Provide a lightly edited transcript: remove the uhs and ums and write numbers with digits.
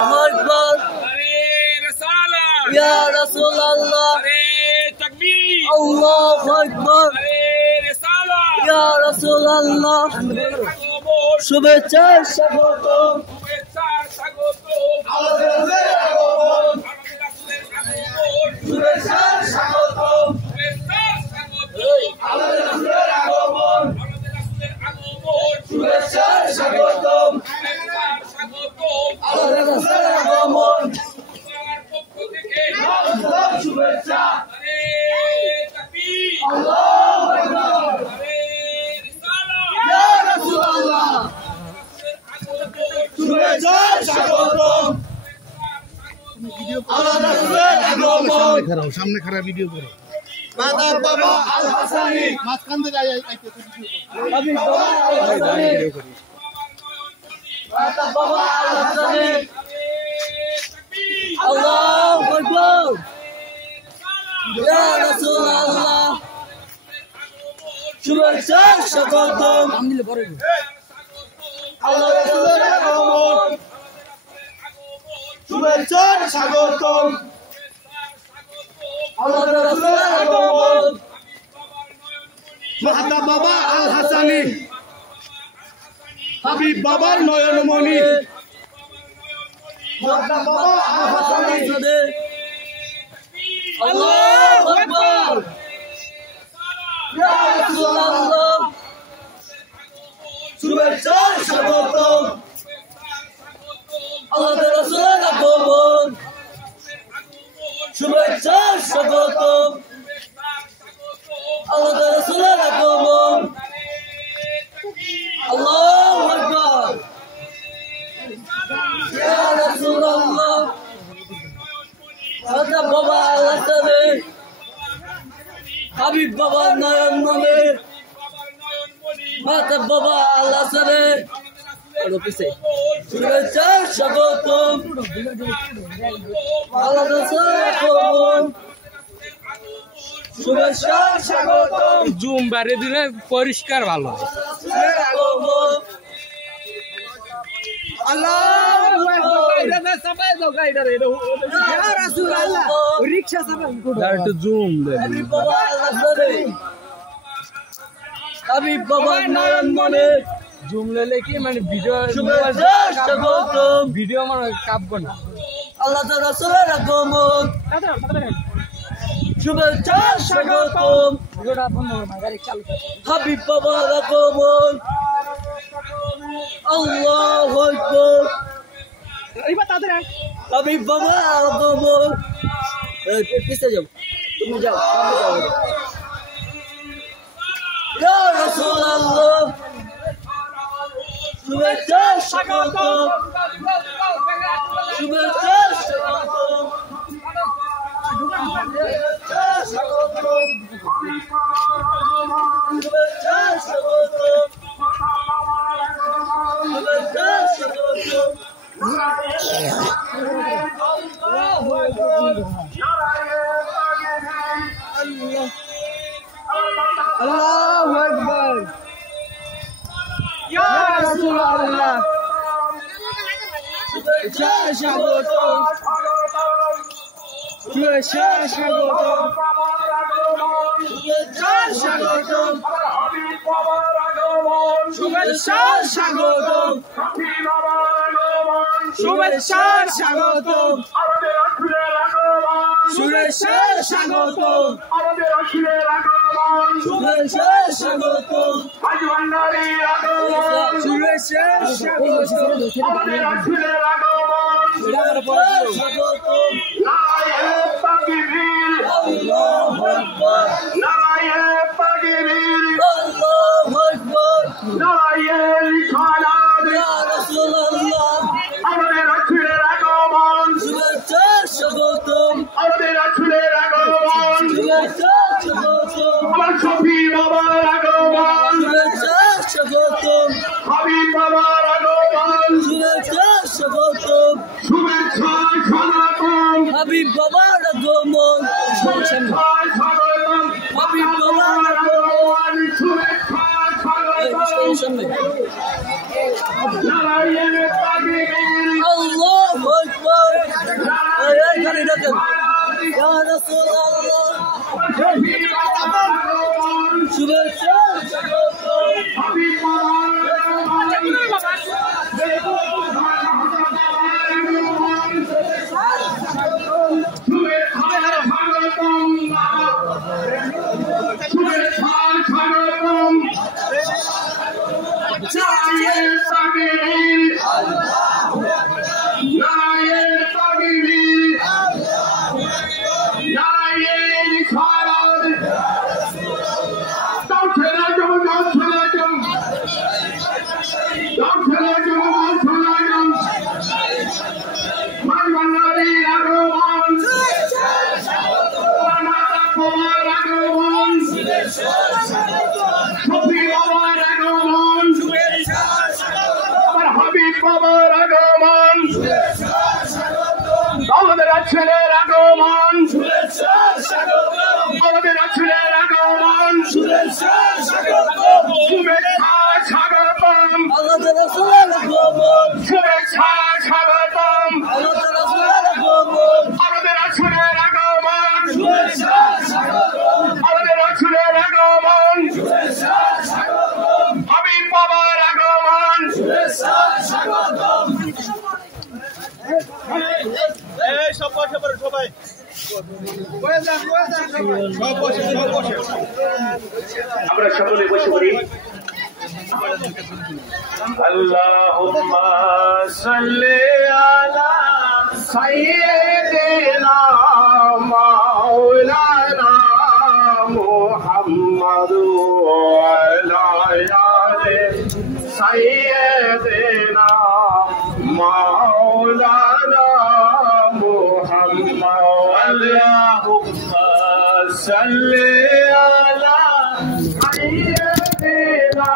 আকবার আরে রিসালাত ইয়া রাসূলুল্লাহ আরে তাকবীর আল্লাহু আকবার আরে রিসালাত ইয়া রাসূলুল্লাহ শুভেচ্ছা স্বাগতম শুভেচ্ছা স্বাগতম আমাদের রাসূলের আগমন শুভেচ্ছা স্বাগতম শুভেচ্ছা স্বাগতম আমাদের রাসূলের আগমন শুভেচ্ছা স্বাগতম আমাদের রাসূলের আগমন পক্ষ থেকে শুভেচ্ছা আরে তাকবীর আল্লাহু আকবার আরে রিসালাত ইয়া রাসূলুল্লাহ শুভেচ্ছা স্বাগতম আমাদের রাসূলের আগমন সামনে খারাপ ভিডিও করো মাতা বাবা আল হাসানি মাঝখান থেকে হাবিব বাবা আল হাসানি মাতা বাবা আল হাসানি আল্লাহু আকবার ইয়া রাসূলুল্লাহ শুভেচ্ছা স্বাগতম আল্লাহ রাসূলের আগমন শুভেচ্ছা স্বাগতম আল্লাহ রাসূলের আগমন মাতা বাবা আল হাসানি হাবিব বাবার নয়নমণি মাতা বাবা আল হাসানি আল্লাহু আকবার ইয়া রাসূলুল্লাহ শুভেচ্ছা স্বাগতম আল্লাহ রাসূলের আগমন শুভেচ্ছা স্বাগতম আল্লাহ রাসূলের আগমন আল্লাহু আকবার ইয়া রাসূলুল্লাহ মাতা বাবা আল হাসানি হাবিব বাবা নয়নমণি মাতা বাবা আল হাসানি শুভেচ্ছা স্বাগতম আল্লাহ রাসূলের আগমন শুভেচ্ছা স্বাগতম জুম বাড়িয়ে দিলে পরিষ্কার ভালো আগমন আল্লাহু আকবার ইয়া রাসূলুল্লাহ রিকশা চালান একটু জুম দেন হাবিব বাবা আল হাসানি হাবিব বাবা নয়নমণি জুম লেলে কি মানে ভিডিও শুভেচ্ছা স্বাগতম ভিডিও মানে কাঁপবো না আল্লাহ রাসূলের আগমন শুভেচ্ছা স্বাগতম হাবিব বাবার আগমন আল্লাহু আকবার হাবিব বাবার আগমন পিছে যাও তুমি যাও সামনে যাও ইয়া রাসূলুল্লাহ শুভেচ্ছা স্বাগতম শুভেচ্ছা স্বাগতম শুভেচ্ছা স্বাগতম শুভেচ্ছা স্বাগতম শুভেচ্ছা স্বাগতম আল্লাহু আকবার ইয়া রাসূলুল্লাহ শুভেচ্ছা স্বাগতম শুভেচ্ছা স্বাগতম শুভেচ্ছা স্বাগতম শুভেচ্ছা স্বাগতম শুভেচ্ছা স্বাগতম শুভেচ্ছা স্বাগতম শুভেচ্ছা স্বাগতম শুভেচ্ছা স্বাগতম আল্লাহু আকবার আল্লাহু আকবার ইয়া রাসূলুল্লাহ শুভেচ্ছা স্বাগতম শুভেচ্ছা স্বাগতম শফি বাবার আগমন শুভেচ্ছা স্বাগতম হাবিব বাবার আগমন শুভেচ্ছা স্বাগতম শুভেচ্ছা স্বাগতম হাবিব বাবার আগমন শুভেচ্ছা স্বাগতম হাবিব বাবার আগমন শুভেচ্ছা স্বাগতম সামনে নারায়ণ তাকবীর আল্লাহু আকবার রাসূলুল্লাহ শহীদ বাবার আগমন শুভেচ্ছা স্বাগতম হাবিব বাবার আগমন বাবার আগমন আমাদের ছেলের আগমন আমাদের ছেলের আগমন শুভেচ্ছা স্বাগতম আল্লাহ রাসূলের আগমন শুভেচ্ছা স্বাগতম আল্লাহ রাসূলের আগমন আমাদের ছেলের আগমন শুভেচ্ছা স্বাগতম আমাদের ছেলের আগমন হাবিব বাবার আগমন শুভেচ্ছা স্বাগতম আমরা সকলে বসে পড়ি আল্লাহুম্মা সাল্লি আলা সাইয়্যিদিনা মাওলানা মুহাম্মাদ ওয়া আলা আলি সাইয়্যিদিনা মাওলানা মুহাম্মাদ আল্লাহুম্মা সাল্লি আলা সাইয়্যিদিনা